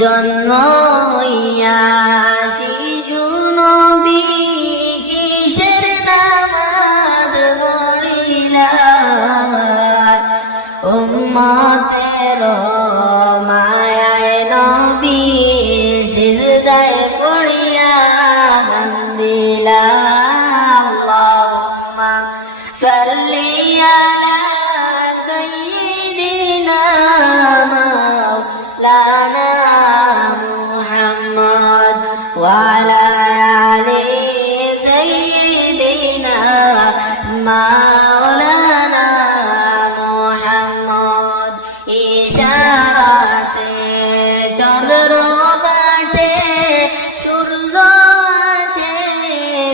জন্ম শিশু নবী। মাওলানা মোহাম্মদ, ইশারাতে চন্দ্র বাটে সূর্য আসে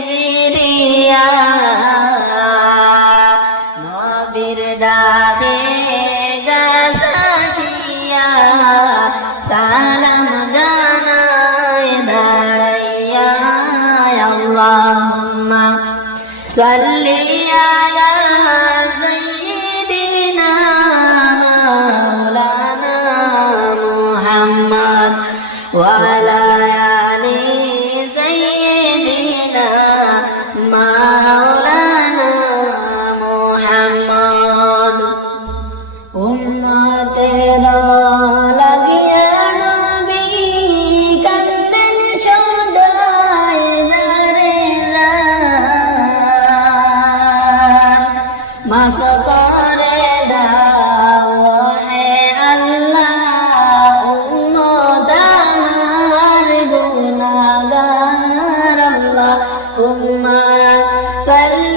ফিরিয়া। নবীর ডাকে গাছাসিয়া সালাম জানায়, দাঁড়াইয়া, আল্লাহুম্মা সাল্লাম محمد وعلى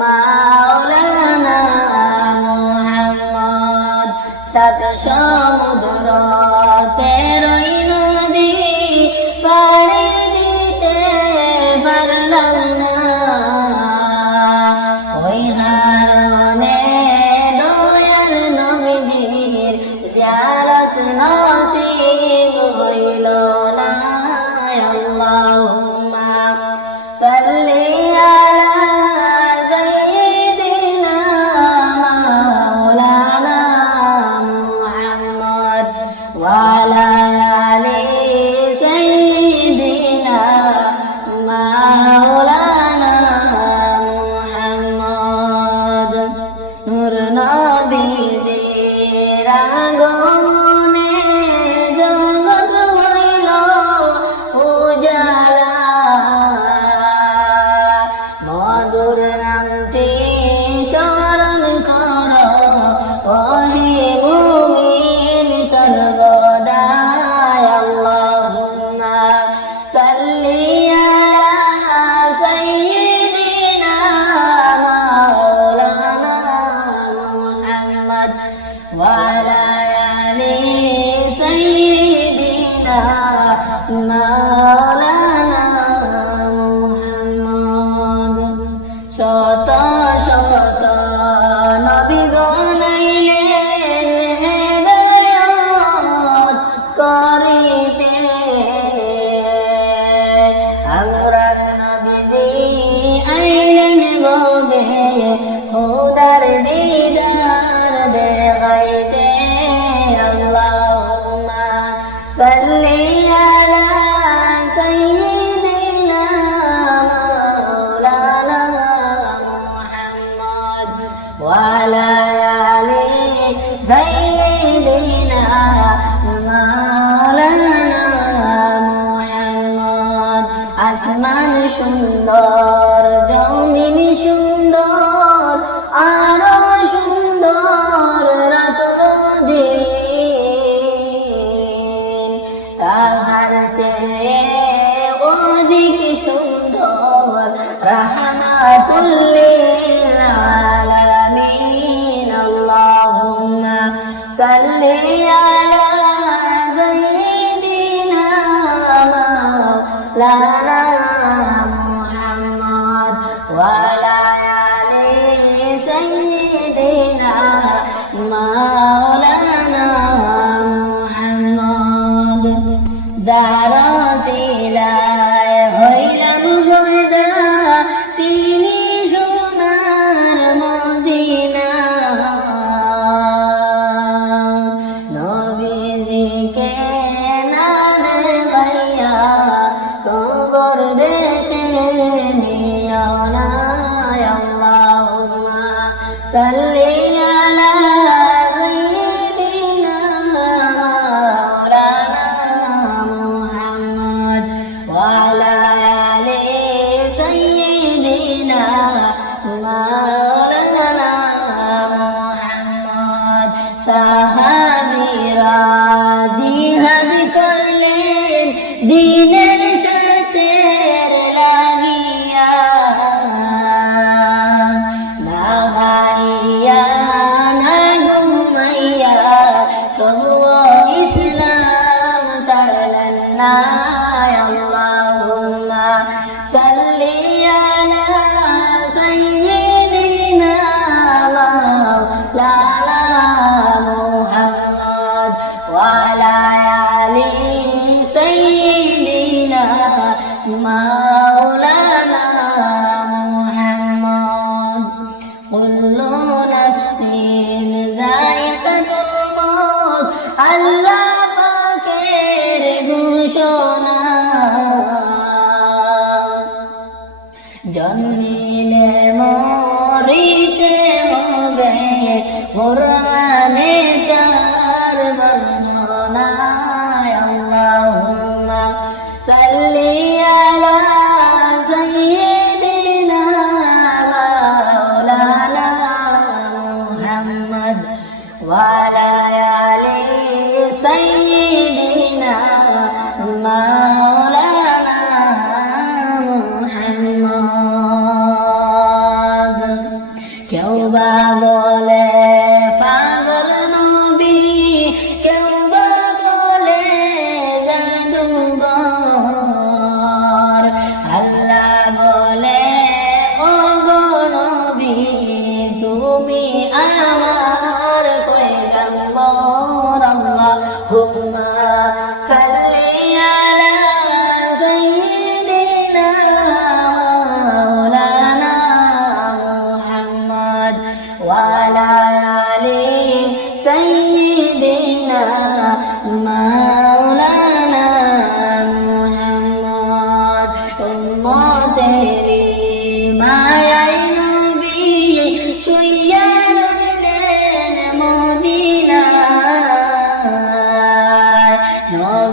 মাওলানা মোহাম্মদ সাত সমুদ্র Wow. اللهم صل على سيدنا مولانا محمد وعلى آل سيدنا مولانا محمد. আসমান সুন্দর رحمة للعالمين اللهم صل على سيدنا مولانا محمد وعلى آل سيدنا محمد আল্লাহ পাকের ঘোষণা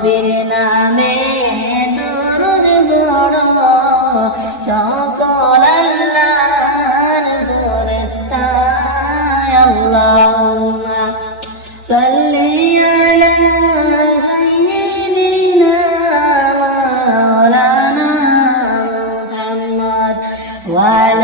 নবীর নামে দরুদ জড় সকল আল্লাহর ফেরেশতা আল্লাহুম্মা সাল্লি আলা সাইয়্যিদিনা মাওলানা মুহাম্মদ ওয়া